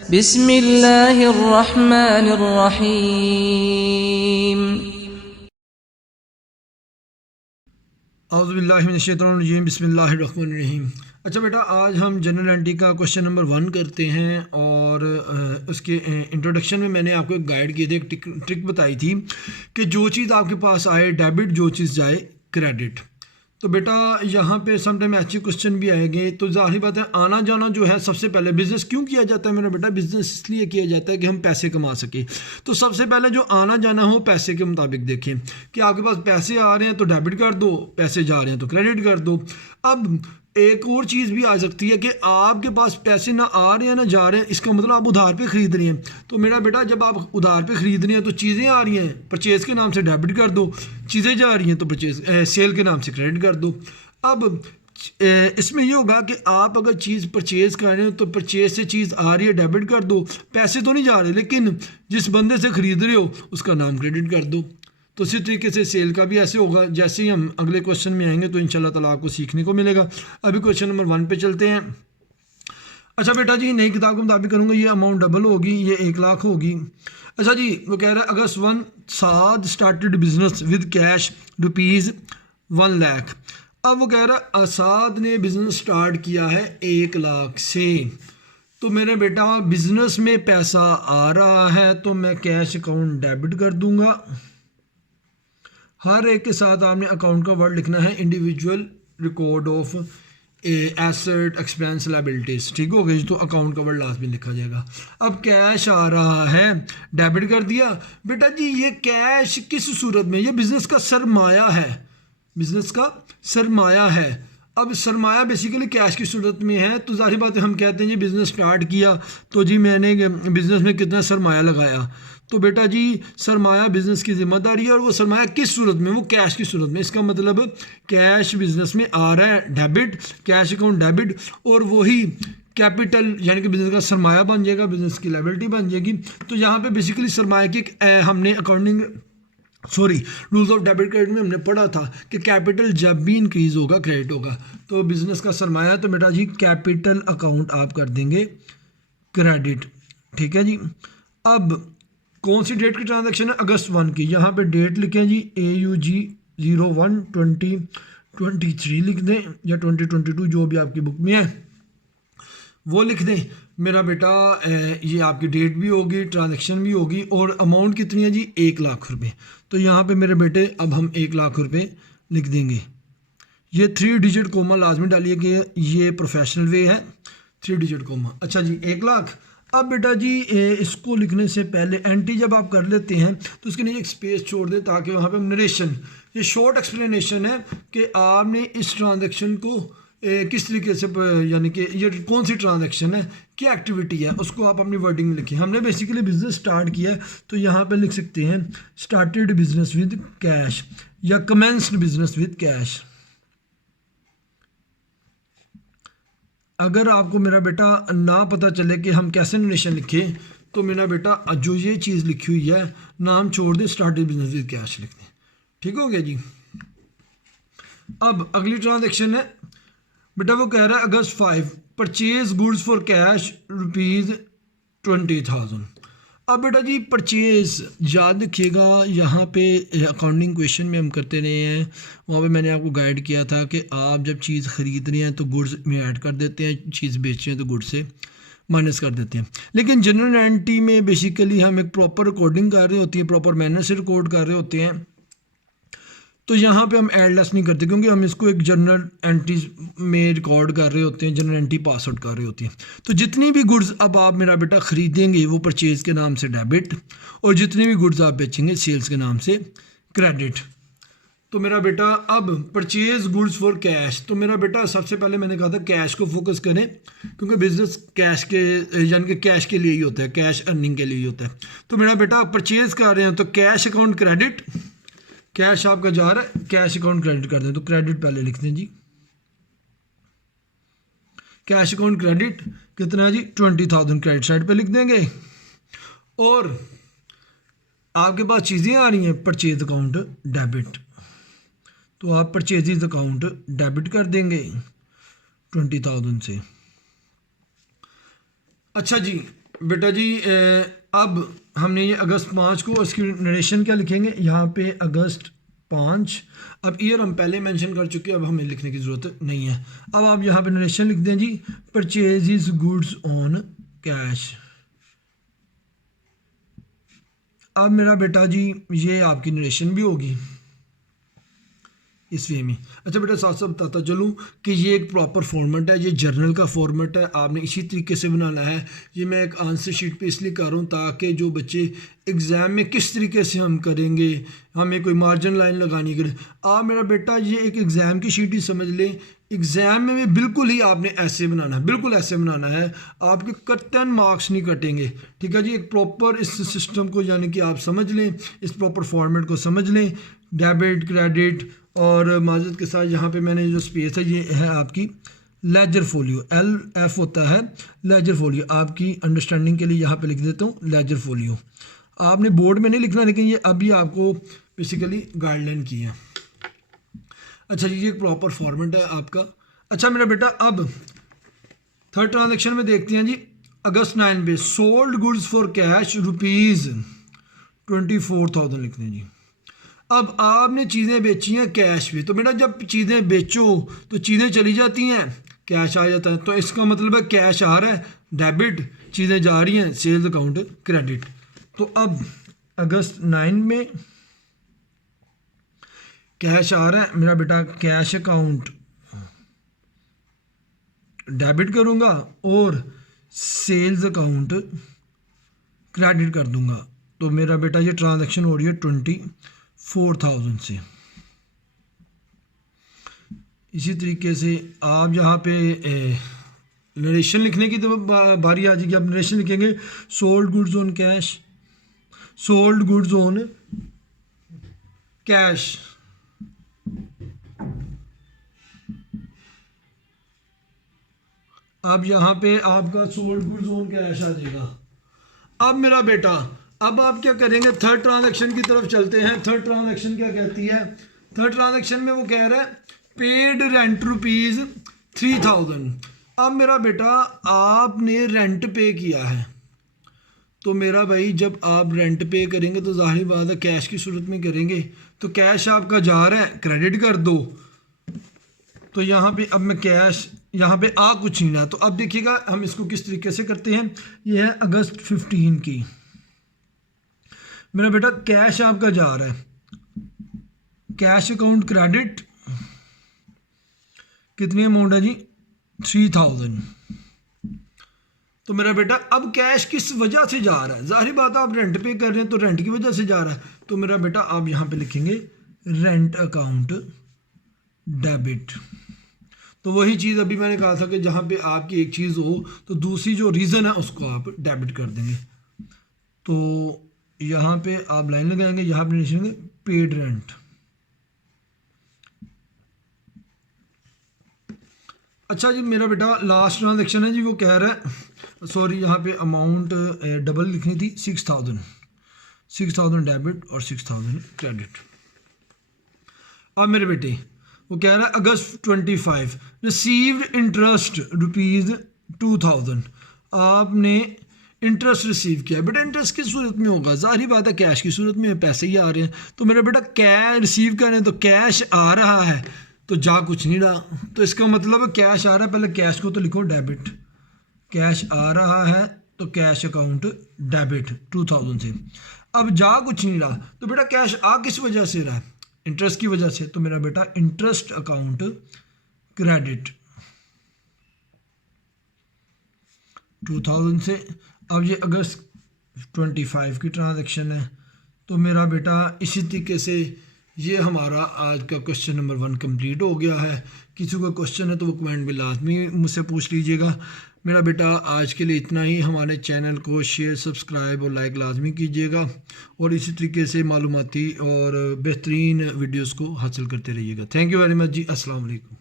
बिस्मिल्लाहिर्रहमानिर्रहीम। औज़ुबिल्लाहिमिनश्शैतानिर्रजीम बिस्मिल्लाहिर्रहमानिर्रहीम। अच्छा बेटा, आज हम जनरल एंट्री का क्वेश्चन नंबर 1 करते हैं और उसके इंट्रोडक्शन में मैंने आपको एक गाइड की थी, एक ट्रिक बताई थी कि जो चीज़ आपके पास आए डेबिट, जो चीज़ जाए क्रेडिट। तो बेटा यहाँ पे समटाइम ऐसे क्वेश्चन भी आएंगे, तो जाहिर बात है आना जाना जो है, सबसे पहले बिजनेस क्यों किया जाता है मेरा बेटा? बिजनेस इसलिए किया जाता है कि हम पैसे कमा सके। तो सबसे पहले जो आना जाना हो पैसे के मुताबिक देखें कि आपके पास पैसे आ रहे हैं तो डेबिट कर दो, पैसे जा रहे हैं तो क्रेडिट कर दो। अब एक और चीज़ भी आ सकती है कि आपके पास पैसे ना आ रहे हैं ना जा रहे हैं, इसका मतलब आप उधार पे ख़रीद रहे हैं। तो मेरा बेटा जब आप उधार पे ख़रीद रहे हैं तो चीज़ें आ रही हैं, परचेज़ के नाम से डेबिट कर दो, चीज़ें जा रही हैं तो सेल के नाम से क्रेडिट कर दो। अब इसमें ये होगा कि आप अगर चीज़ परचेज़ कर रहे हो तो परचेज़ से चीज़ आ रही है, डेबिट कर दो, पैसे तो नहीं जा रहे, लेकिन जिस बंदे से ख़रीद रहे हो उसका नाम क्रेडिट कर दो। तो इसी तरीके से सेल का भी ऐसे होगा। जैसे ही हम अगले क्वेश्चन में आएंगे तो इंशाल्लाह ताला आपको सीखने को मिलेगा। अभी क्वेश्चन नंबर 1 पे चलते हैं। अच्छा बेटा जी, नई किताब के मुताबिक करूँगा, ये अमाउंट डबल होगी, ये 1 लाख होगी। अच्छा जी, वो कह रहा है अगस्त 1 Saad started business with cash ₹1 lakh. अब वो कह रहा है असाद ने बिज़नेस स्टार्ट किया है 1 लाख से। तो मेरे बेटा बिज़नेस में पैसा आ रहा है तो मैं कैश अकाउंट डेबिट कर दूंगा। हर एक के साथ आपने अकाउंट का वर्ड लिखना है, individual record of asset expense liabilities, ठीक हो गई। तो अकाउंट का वर्ड लास्ट में लिखा जाएगा। अब कैश आ रहा है, डेबिट कर दिया। बेटा जी ये कैश किस सूरत में? ये बिजनेस का सरमाया है, बिजनेस का सरमाया है। अब सरमाया बेसिकली कैश की सूरत में है। तो जाहिर बात है हम कहते हैं जी बिज़नेस स्टार्ट किया तो जी मैंने बिज़नेस में कितना सरमाया लगाया। तो बेटा जी सरमाया बिज़नेस की जिम्मेदारी है, और वो सरमाया किस सूरत में? वो कैश की सूरत में। इसका मतलब कैश बिज़नेस में आ रहा है, डेबिट, कैश अकाउंट डेबिट, और वही कैपिटल यानी कि बिज़नेस का सरमाया बन जाएगा, बिज़नेस की लायबिलिटी बन जाएगी। तो यहाँ पे बेसिकली सरमाया की हमने रूल्स ऑफ डेबिट क्रेडिट में हमने पढ़ा था कि कैपिटल जब भी इंक्रीज होगा क्रेडिट होगा। तो बिजनेस का सरमाया तो बेटा जी कैपिटल अकाउंट आप कर देंगे क्रेडिट, ठीक है जी। अब कौन सी डेट की ट्रांजैक्शन है? अगस्त 1 की। यहाँ पे डेट लिखें जी AUG 01/2023 लिख दें, या 2022 जो भी आपकी बुक में है वो लिख दें मेरा बेटा। ये आपकी डेट भी होगी, ट्रांजैक्शन भी होगी, और अमाउंट कितनी है जी? 1 लाख रुपए। तो यहाँ पे मेरे बेटे अब हम 1 लाख रुपए लिख देंगे। ये 3 डिजिट कोमा लाजमी डालिए कि ये प्रोफेशनल वे है, 3 डिजिट कोमा। अच्छा जी 1 लाख। अब बेटा जी इसको लिखने से पहले एंट्री जब आप कर लेते हैं तो उसके नीचे एक स्पेस छोड़ दें ताकि वहाँ पे नरेशन, ये शॉर्ट एक्सप्लेनेशन है कि आपने इस ट्रांजैक्शन को किस तरीके से, यानी कि ये कौन सी ट्रांजैक्शन है, क्या एक्टिविटी है, उसको आप अपनी वर्डिंग में लिखें। हमने बेसिकली बिजनेस स्टार्ट किया है तो यहाँ पे लिख सकते हैं स्टार्टेड बिजनेस विद कैश या कमेंस्ड बिजनेस विद कैश। अगर आपको मेरा बेटा ना पता चले कि हम कैसे नरेशन लिखें तो मेरा बेटा जो ये चीज़ लिखी हुई है नाम छोड़ दे, स्टार्टेड बिजनेस विद कैश लिख दें, ठीक हो गया जी। अब अगली ट्रांजैक्शन है बेटा, वो कह रहा है अगस्त 5 परचेज गुड्स फॉर कैश ₹20,000। अब बेटा जी परचेज याद रखिएगा, यहाँ पे अकाउंटिंग क्वेश्चन में हम करते रहे हैं, वहाँ पे मैंने आपको गाइड किया था कि आप जब चीज़ ख़रीद रहे हैं तो गुड्स में ऐड कर देते हैं, चीज़ बेच रहे हैं तो गुड्स से माइनस कर देते हैं। लेकिन जनरल एंट्री में बेसिकली हम एक प्रॉपर रिकॉर्डिंग कर रहे होती है, प्रॉपर मैनर से रिकॉर्ड कर रहे होते हैं, तो यहाँ पे हम ऐड लेस नहीं करते क्योंकि हम इसको एक जनरल एंट्री में रिकॉर्ड कर रहे होते हैं, जनरल एंट्री पास आउट कर रहे होती हैं। तो जितनी भी गुड्स अब आप मेरा बेटा ख़रीदेंगे वो परचेज़ के नाम से डेबिट, और जितनी भी गुड्स आप बेचेंगे सेल्स के नाम से क्रेडिट। तो मेरा बेटा अब परचेज गुड्स फॉर कैश, तो मेरा बेटा सबसे पहले मैंने कहा था कैश को फोकस करें क्योंकि बिजनेस कैश के यानी कि कैश के लिए ही होता है, कैश अर्निंग के लिए ही होता है। तो मेरा बेटा परचेज़ कर रहे हैं तो कैश अकाउंट क्रेडिट, कैश आपका जा रहा है, कैश अकाउंट क्रेडिट कर दें, तो क्रेडिट पहले लिख दें जी। कैश अकाउंट क्रेडिट कितना है जी? 20,000 क्रेडिट साइड पे लिख देंगे। और आपके पास चीज़ें आ रही हैं, परचेज अकाउंट डेबिट, तो आप परचेज अकाउंट डेबिट कर देंगे 20,000 से। अच्छा जी बेटा जी अब हमने ये अगस्त 5 को इसकी नरेशन क्या लिखेंगे, यहाँ पे अगस्त 5। अब ईयर हम पहले मेंशन कर चुके हैं, अब हमें लिखने की ज़रूरत नहीं है। अब आप यहाँ पे नरेशन लिख दें जी, परचेज गुड्स ऑन कैश। अब मेरा बेटा जी ये आपकी नरेशन भी होगी इस वे में। अच्छा बेटा साथ साथ बताता चलूँ कि ये एक प्रॉपर फॉर्मेट है, ये जर्नल का फॉर्मेट है, आपने इसी तरीके से बनाना है। ये मैं एक आंसर शीट पे इसलिए कर रहा हूँ ताकि जो बच्चे एग्ज़ाम में किस तरीके से हम करेंगे, हमें कोई मार्जिन लाइन लगानी करे। आप मेरा बेटा ये एक एग्ज़ाम की शीट ही समझ लें, एग्ज़ाम में भी बिल्कुल ही आपने ऐसे बनाना है, बिल्कुल ऐसे बनाना है, आपके कतन मार्क्स नहीं कटेंगे। ठीक है जी, एक प्रॉपर इस सिस्टम को यानी कि आप समझ लें, इस प्रॉपर फॉर्मेट को समझ लें। डेबिट क्रेडिट और माजद के साथ यहाँ पे मैंने जो स्पेस है ये है आपकी लेजर फोलियो, LF होता है लेजर फोलियो। आपकी अंडरस्टैंडिंग के लिए यहाँ पे लिख देता हूँ लेजर फोलियो। आपने बोर्ड में नहीं लिखना, लेकिन ये अभी आपको बेसिकली गाइडलाइन की है। अच्छा जी, ये एक प्रॉपर फॉर्मेट है आपका। अच्छा मेरा बेटा अब थर्ड ट्रांजेक्शन में देखते हैं जी, अगस्त 9 पे सोल्ड गुड्स फॉर कैश ₹24,000 लिखते हैं जी। अब आपने चीज़ें बेची हैं कैश पे, तो बेटा जब चीज़ें बेचो तो चीज़ें चली जाती हैं, कैश आ जाता है, तो इसका मतलब है कैश आ रहा है डेबिट, चीज़ें जा रही हैं सेल्स अकाउंट क्रेडिट। तो अब अगस्त 9 में कैश आ रहा है, मेरा बेटा कैश अकाउंट डेबिट करूँगा और सेल्स अकाउंट क्रेडिट कर दूँगा। तो मेरा बेटा ये ट्रांजैक्शन हो रही है 24,000 से। इसी तरीके से आप यहाँ पे नरेशन लिखने की तो बारी आ जाएगी। आप नरेशन लिखेंगे sold goods on cash, sold goods on cash. अब यहाँ पे आपका सोल्ड गुड्स ऑन कैश आ जाएगा। अब मेरा बेटा अब आप क्या करेंगे, थर्ड ट्रांजैक्शन की तरफ चलते हैं। थर्ड ट्रांजैक्शन क्या कहती है, थर्ड ट्रांजैक्शन में वो कह रहा है पेड रेंट ₹3,000। अब मेरा बेटा आपने रेंट पे किया है, तो मेरा भाई जब आप रेंट पे करेंगे तो जाहिर बात है कैश की सूरत में करेंगे, तो कैश आपका जा रहा है क्रेडिट कर दो। तो यहाँ पे अब मैं कैश यहाँ पे आ कुछ नहीं रहा। तो अब देखिएगा हम इसको किस तरीके से करते हैं। ये है अगस्त 15 की, मेरा बेटा कैश आपका जा रहा है, कैश अकाउंट क्रेडिट कितनी अमाउंट है जी 3,000। तो मेरा बेटा अब कैश किस वजह से जा रहा है, जाहिर बात है आप रेंट पे कर रहे हैं तो रेंट की वजह से जा रहा है। तो मेरा बेटा आप यहाँ पे लिखेंगे रेंट अकाउंट डेबिट। तो वही चीज़ अभी मैंने कहा था कि जहाँ पे आपकी एक चीज़ हो तो दूसरी जो रीज़न है उसको आप डेबिट कर देंगे। तो यहाँ पे आप लाइन लगाएंगे, यहाँ पे लिखेंगे पेड रेंट। अच्छा जी मेरा बेटा लास्ट ट्रांजैक्शन है जी, वो कह रहा है सॉरी यहाँ पे अमाउंट डबल लिखनी थी 6,000 डेबिट और 6,000 क्रेडिट। अब मेरे बेटे वो कह रहा है अगस्त 25 रिसीव्ड इंटरेस्ट ₹2,000। आपने इंटरेस्ट रिसीव किया। बेटा इंटरेस्ट किस सूरत में होगा, जाहिर बात है कैश की सूरत में, पैसे ही आ रहे हैं। तो मेरा बेटा कैश रिसीव कर रहे हैं तो कैश आ रहा है तो जा कुछ नहीं रहा, तो इसका मतलब है कैश आ रहा है, पहले कैश को तो लिखो डेबिट, कैश आ रहा है तो कैश अकाउंट डेबिट 2,000 से। अब जा कुछ नहीं रहा, तो बेटा कैश आ किस वजह से रहा है, इंटरेस्ट की वजह से। तो मेरा बेटा इंटरेस्ट अकाउंट क्रेडिट 2,000 से। अब ये अगस्त 25 की ट्रांजैक्शन है। तो मेरा बेटा इसी तरीके से ये हमारा आज का क्वेश्चन नंबर 1 कंप्लीट हो गया है। किसी का क्वेश्चन है तो वो कमेंट में लाजमी मुझसे पूछ लीजिएगा। मेरा बेटा आज के लिए इतना ही। हमारे चैनल को शेयर सब्सक्राइब और लाइक लाजमी कीजिएगा और इसी तरीके से मालूमाती और बेहतरीन वीडियोस को हासिल करते रहिएगा। थैंक यू वेरी मच जी। अस्सलाम वालेकुम।